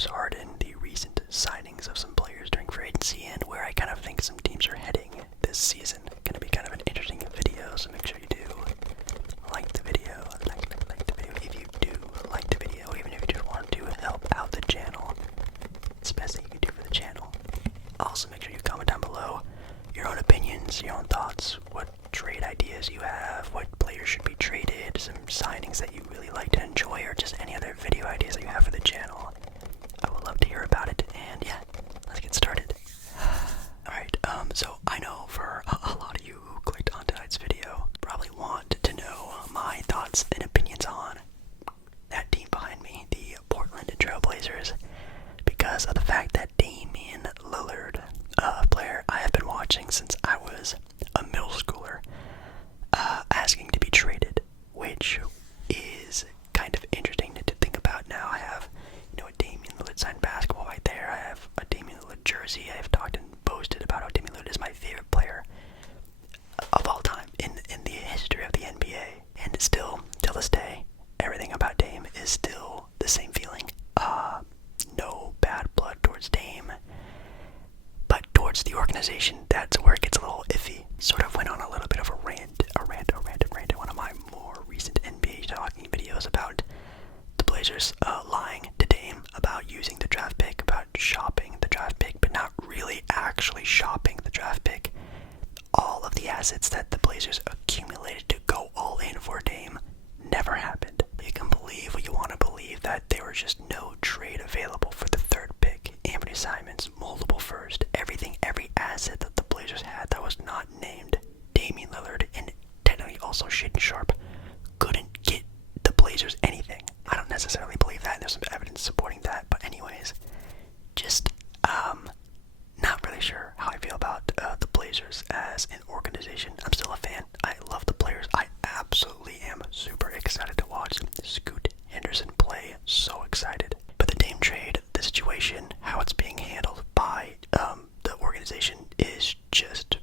James Harden, the recent signings of some players during free agency, and where I kind of think some teams are heading this season. Going to be kind of an interesting video, so make sure you do like the video. Like the video. If you do like the video, even if you just want to help out the channel, it's the best thing you can do for the channel. Also, make sure you comment down below your own opinions, your own thoughts, what trade ideas you have, what players should be traded, some signings that you really like to enjoy, or just any other video ideas that you have for the channel. I would love to hear about it, and yeah, let's get started. Alright, so I know for a lot of you who clicked on tonight's video probably want to know my thoughts and opinions on that team behind me, the Portland Trail Blazers, because of the fact that Damian Lillard, a player I have been watching since I was a middle schooler, asking to be traded, which is kind of interesting to think about now. I have, a Damian Lillard signed basketball right there. I have a Damian Lillard jersey. I have talked and boasted about how Damian Lillard is my favorite player of all time in the history of the NBA. And still, till this day, everything about Dame is still the same feeling. No bad blood towards Dame, but towards the organization, that's where it gets a little iffy. Sort of went on a little bit of a rant in one of my more recent NBA talking videos about the Blazers lying to Dame about using the draft pick, about shopping the draft pick, but not really actually shopping the draft pick. All of the assets that the Blazers accumulated to go all in for Dame never happened. You can believe what you want to believe, that there was just no trade available for the third pick. Anthony Simons, multiple first, everything, every asset that the Blazers had that was not named Damian Lillard, and technically also Shaedon Sharpe, couldn't get the Blazers anything. I don't necessarily believe that, and there's some evidence supporting that, but anyways, just not really sure how I feel about the Blazers as an organization. I'm still a fan. I love the players. I absolutely am super excited to watch Scoot Henderson play. So excited. But the Dame trade, the situation, how it's being handled by the organization is just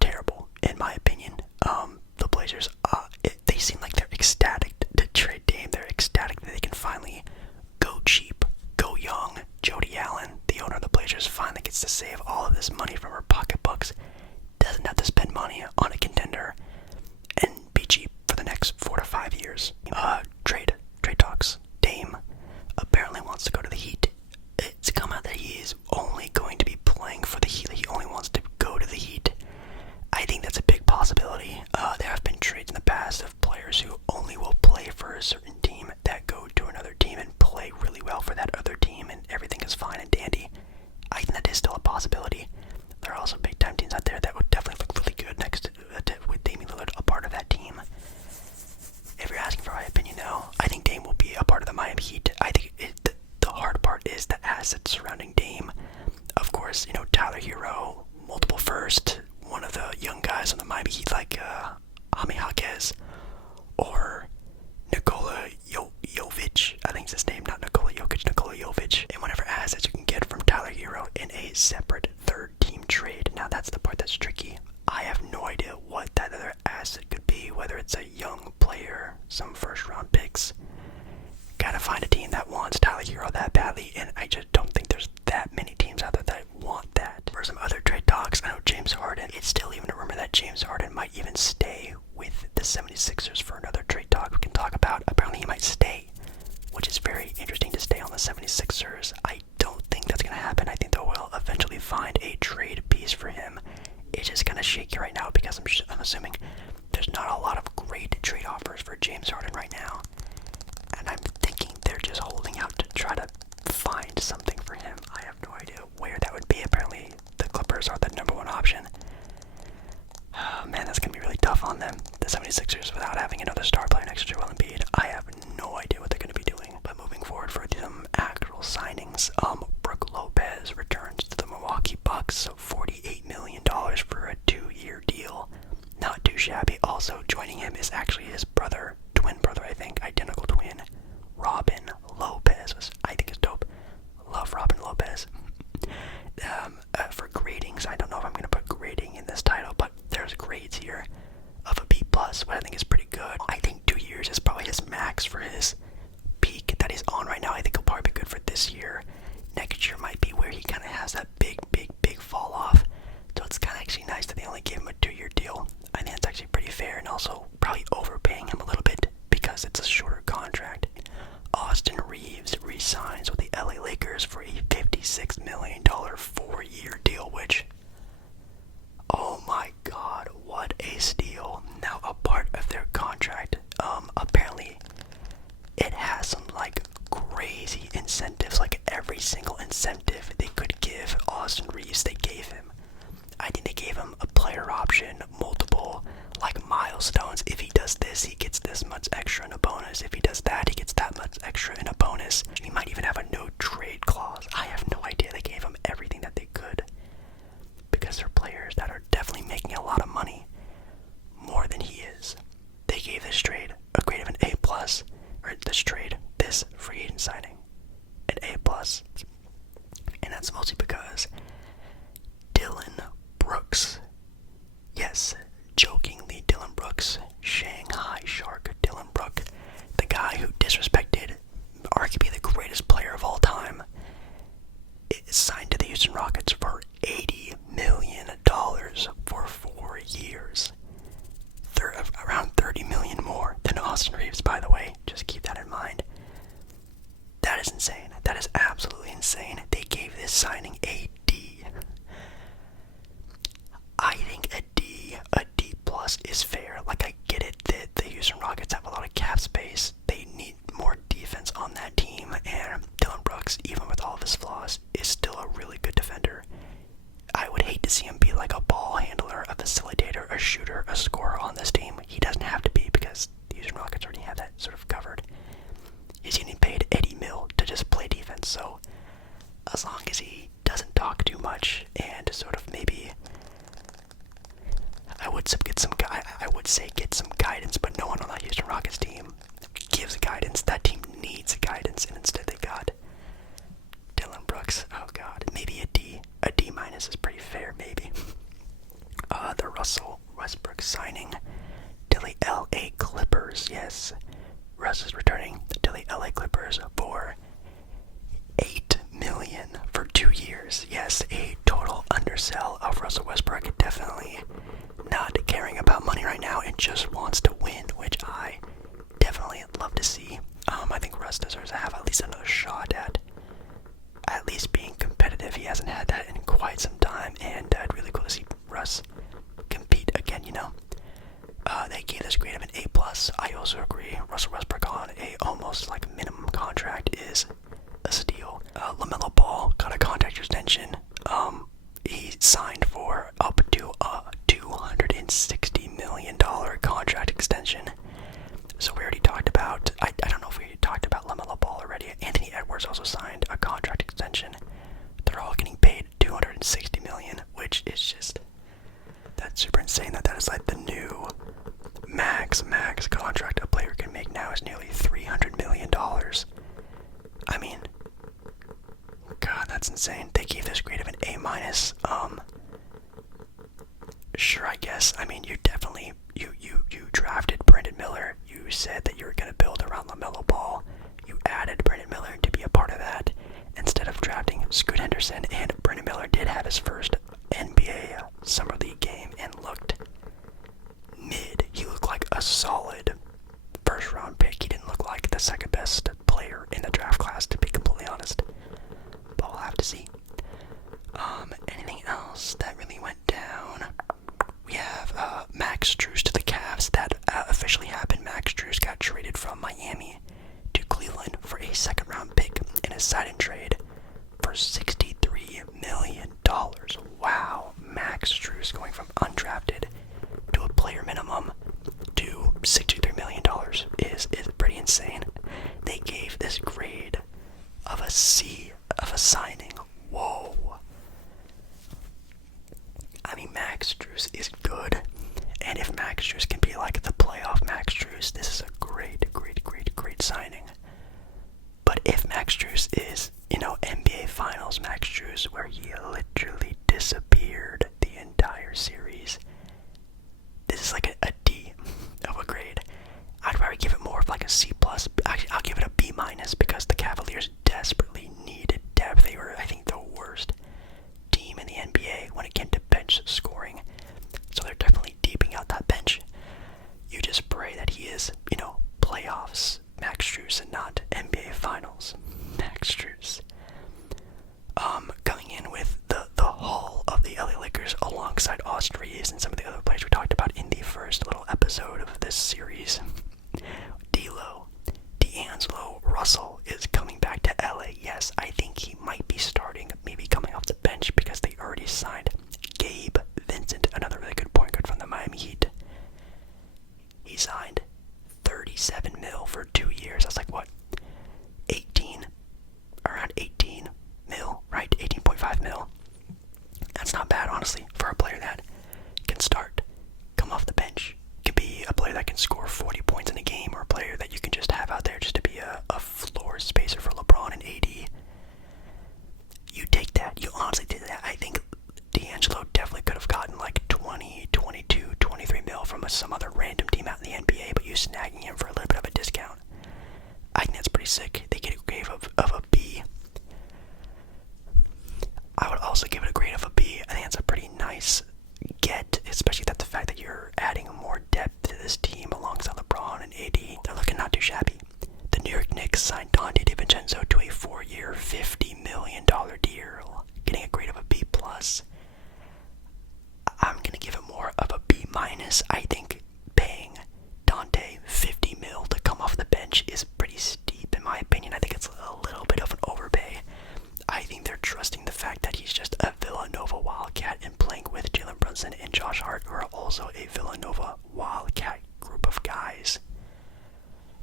terrible, in my opinion. The Blazers, they seem like they're ecstatic to trade Dame. They're ecstatic that they can finally go cheap, go young. Jody Allen, the owner of the Blazers, finally gets to save all of this money from her pocketbooks. Doesn't have to spend money on a contender and be cheap for the next 4 to 5 years. Trade talks. Dame apparently wants to go to the Heat. It's come out that he is only going to be playing for the Heat. He only wants to go to the Heat. I think that's a big possibility. There have been trades in the past of players who only will play for a certain team that go to another team and play really well for that other team, and everything is fine and dandy. I think that is still a possibility. There are also big time teams out there that would definitely look really good next to with Damian Lillard a part of that team. If you're asking for my opinion, though, I think Dame will be a part of the Miami Heat. I think the hard part is the assets surrounding Dame. Of course, Tyler Hero, multiple first, one of the young guys on the Miami Heat like Jaime Jaquez or Nikola Jovic. I think it's his name, not Nikola Jokic, Nikola Jovic. And whatever assets you can get from Tyler Hero in a separate third team trade. Now that's the part that's tricky. I have no idea what that other asset could be, whether it's a young player, some first round picks. Gotta find a team that wants Tyler Hero that badly, and I just don't think there's that many teams out there that want that. For some other trade talks, I know James Harden, it's still even a rumor that James Harden might even stay with the 76ers for another trade talk we can talk about. Apparently he might stay, which is very interesting to stay on the 76ers. I don't think that's going to happen. I think they will eventually find a trade piece for him. It's just kind of shaky right now because I'm assuming there's not a lot of great trade offers for James Harden right now. And I'm thinking they're just holding out to try to find something for him. I have no idea where that would be. Apparently the Clippers are the #1 option. Oh, man, that's going to be really tough on them. The 76ers, without having another star player next to Joel Embiid, I have no idea what they're going to be doing. But moving forward for some actual signings, Brook Lopez returns to the Milwaukee Bucks, so $48 million for a 2-year deal. Not too shabby. Also joining him is actually his brother, twin brother, I think, identical twin, Robin Lopez, which I think is dope. Love Robin Lopez. For gradings, I don't know if I'm going to put grading in this title, but there's grades here of a B+, what I think is pretty good. I think 2 years is probably his max for his peak that he's on right now. I think he'll probably be good for this year. Lakers for a $56 million 4-year deal, which, oh my god, what a steal. Now, a part of their contract, apparently it has some like crazy incentives, like every single incentive they could give Austin Reaves, they gave him. I think they gave him a player option, multiple like milestones. If he does this, he gets this much extra in a bonus. If he does that, he gets that much extra in a bonus. He might even have a no trade clause. I have no idea. They gave him everything that they could because they're players that are definitely making a lot of money, more than he is. They gave this trade a grade of an A+, or this free agent signing, an A+. And that's mostly because Dillon Brooks, yes, jokingly Dillon Brooks, Shanghai Shark Dillon Brooks, the guy who disrespected arguably the greatest player of all time, is signed to the Houston Rockets for $80 million for 4 years. Around $30 million more than Austin Reaves, by the way. Just keep that in mind. That is insane. That is absolutely insane. They gave this signing a D. I think a D plus is fair. Like, I get it that the Houston Rockets have a lot of cap space. They need more defense on that team, and Dillon Brooks, even with all of his flaws, is still a really good defender. I would hate to see him be like a ball handler, a facilitator, a shooter, a scorer on this team. He doesn't have to be because the Houston Rockets already have that sort of covered. He's getting paid $80 million to just play defense, so as long as he doesn't talk too much and sort of maybe, I would say get some guidance, but no one on that Houston Rockets team gives guidance. That team needs guidance, and instead they got Dillon Brooks. Oh god, maybe a D. A D- is pretty fair, maybe. The Russell Westbrook signing to the LA Clippers. Yes, Russ is returning to the LA Clippers for $8 million for 2 years. Yes, a total undersell of Russell Westbrook. Definitely not caring about money right now and just wants to win, which I definitely love to see. I think Russ deserves to have at least another shot at least being competitive. He hasn't had that in quite some time, and it's really cool to see Russ compete again, you know. They gave this grade of an A+. I also agree, Russell Westbrook on a almost like minimum contract is a steal. LaMelo Ball got a contract extension. He signed for up to a $260 million contract extension. So we already talked about, I don't know if we talked about LaMelo Ball already. Anthony Edwards also signed a contract extension. They're all getting paid $260 million, which is just, that's super insane that is like the new max contract a player can make now is nearly $300 million. I mean, god, that's insane. They gave this grade of an A-. Sure, I guess. I mean, you definitely, you drafted Brandon Miller. You said that you were going to build around LaMelo Ball. You added Brandon Miller to be a part of that instead of drafting Scoot Henderson. And Brandon Miller did have his first NBA Summer League game and looked mid. He looked like a solid first round pick. He didn't look like the second best player in the draft class, to be completely honest. But we'll have to see. Anything else that really went down? We have Max Strus to the Cavs. That officially happened. Max Strus got traded from Miami to Cleveland for a second round pick in a sign-in trade for $63 million. Wow, Max Strus going from undrafted to a player minimum to $63 million is pretty insane. They gave this grade of a C of a signing. Whoa. I mean, Max Strus is good, and if Max Strus can be like the playoff Max Strus, this is a great signing. But if Max Strus is, NBA Finals Max Strus, where he literally disappeared the entire series, this is like a D of a grade. I'd probably give it more of like a C+. Actually, I'll give it a B- because the Cavaliers desperately needed depth. They were, I think, the worst team in the NBA when it came to bench scoring. So they're definitely deeping out that bench. You just pray that he is, playoffs Max Strus and not NBA Finals Max Strus. $50 million deal, getting a grade of a B+. I'm going to give it more of a B-. I think paying Dante $50 million to come off the bench is pretty steep in my opinion. I think it's a little bit of an overpay. I think they're trusting the fact that he's just a Villanova Wildcat and playing with Jalen Brunson and Josh Hart, who are also a Villanova Wildcat group of guys,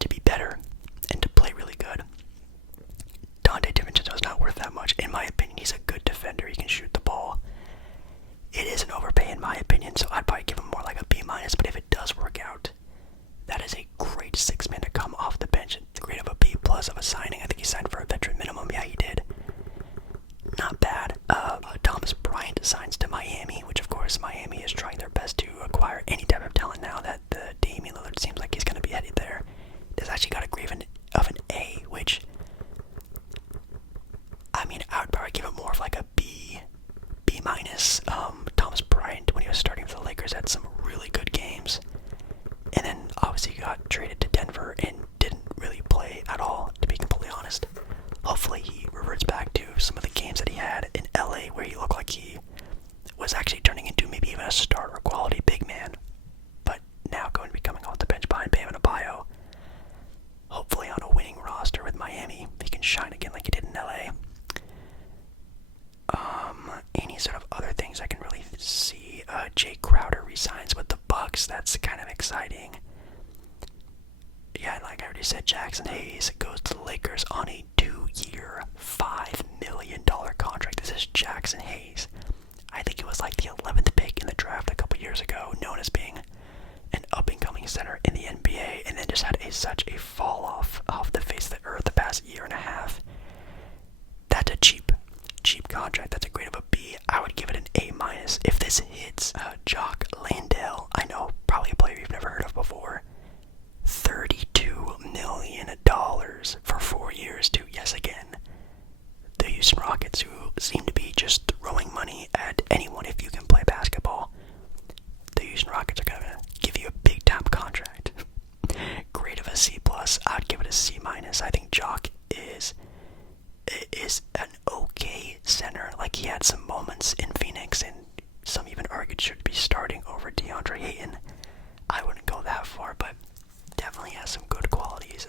to be better and to play really good. Dante DiVincenzo is not worth that much. In my opinion, he's a good defender. He can shoot the ball. It is an overpay in my opinion, so I'd probably give him more like a B-, but if it does work out, that is a great six man to come off the bench. It's a grade of a B+ of a signing. I think he signed for a veteran minimum. Yeah, he did. Not bad. Thomas Bryant signs to Miami, which of course Miami is trying their best to acquire any type of talent now that Damian Lillard seems like he's going to be headed there. This actually got a grade of an A, which, I mean, I would probably give it more of like a B-. Thomas Bryant, when he was starting for the Lakers, had some really good games. And then obviously he got traded to Denver and didn't really play at all, to be completely honest. Hopefully he reverts back to some of the games that he had in LA where he looked like he was actually turning into maybe even a starter quality big man. But now going to be coming off the bench behind Bam Adebayo. Hopefully on a winning roster with Miami, he can shine again like he did in LA. Any sort of other things I can really see. Jay Crowder resigns with the Bucks. That's kind of exciting. Yeah, like I already said, Jackson Hayes goes to the Lakers on a 2-year, $5 million contract. This is Jackson Hayes. I think it was like the 11th pick in the draft a couple years ago, known as being an up-and-coming center in the NBA, and then just had such a fall off the face of the earth the past year and a half. That's a cheap contract. That's a grade of a B. I would give it an A-. If this hits, Jock Landale, I know, probably a player you've never heard of before, $32 million for 4 years to, yes again, the Houston Rockets, who seem to be just throwing money at anyone if you can play basketball. The Houston Rockets are going to give you a big-time contract. Grade of a C+. I'd give it a C-. I think Jock is an okay center. Like, he had some moments in Phoenix, and some even argued should be starting over DeAndre Ayton. I wouldn't go that far, but definitely has some good qualities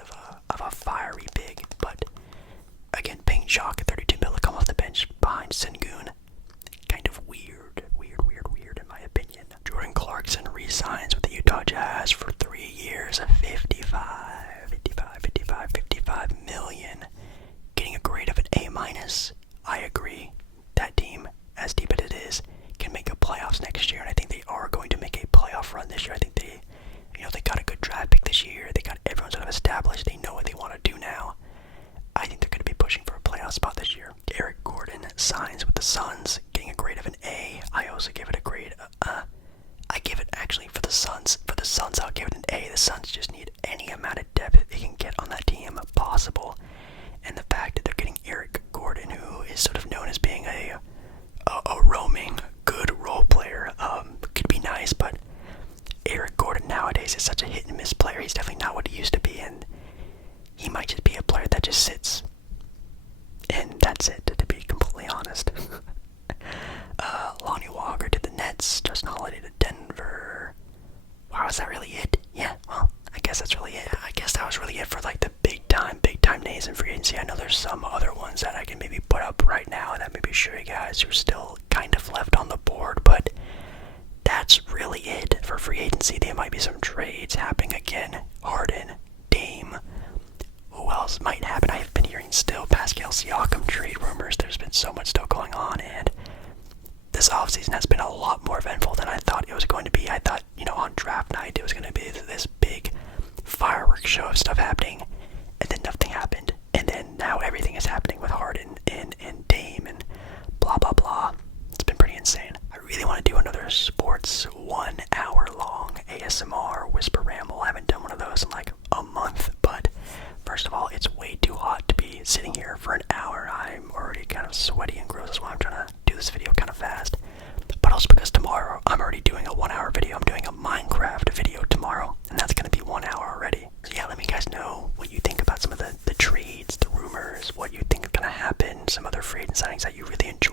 of a fiery big. But again, paying Jock at $32 million to come off the bench behind Sengun, kind of weird in my opinion. Jordan Clarkson re-signs with the Utah Jazz for 3 years, $55 million. Getting a grade of an A-. I agree. That team, as deep as it is, can make a playoffs next year, and I think they are going to make a playoff run this year. I think they got a good draft pick this year. They got everyone sort of established. They know what they want to do now. I think they're going to be pushing for a playoff spot this year. Eric Gordon signs with the Suns, getting a grade of an A. I also give it a grade. I give it actually for the Suns. For the Suns, I'll give it an A. The Suns just need any amount of depth they can get on that team possible. And the fact that they're getting Eric Gordon, who is sort of known as being a roaming good role player, could be nice, but Eric Gordon nowadays is such a hit and miss player. He's definitely not what he used to be, and he might just be a player that just sits. And that's it, to be completely honest. Lonnie Walker to the Nets, Justin Holiday to Denver. Wow, is that really it? Yeah, well, I guess that's really it. I guess that was really it for like the big time names in free agency. I know there's some other ones that I can maybe put up right now that maybe show you guys who are still kind of left on the board, but that's really it for free agency. There might be some trades happening again. Harden, Dame, who else might happen? I've been hearing still Pascal Siakam trade rumors. There's been so much still going on, and this offseason has been a lot more eventful than I thought it was going to be. I thought, on draft night it was going to be this big fireworks show of stuff happening, and then nothing happened. And then now everything is happening with Harden and Dame and blah blah blah. It's been pretty insane. I really want to do another sports 1 hour long ASMR whisper ramble. I haven't done one of those in like a month, but first of all, it's way too hot to be sitting here for an hour. I'm already kind of sweaty and gross. That's why I'm trying to do this video kind of fast. But also because tomorrow I'm already doing a 1 hour video. I'm doing a Minecraft video tomorrow, and that's going to be 1 hour already. So yeah, let me guys know what you think about some of the trades, the rumors, what you think is going to happen. free agent signings that you really enjoyed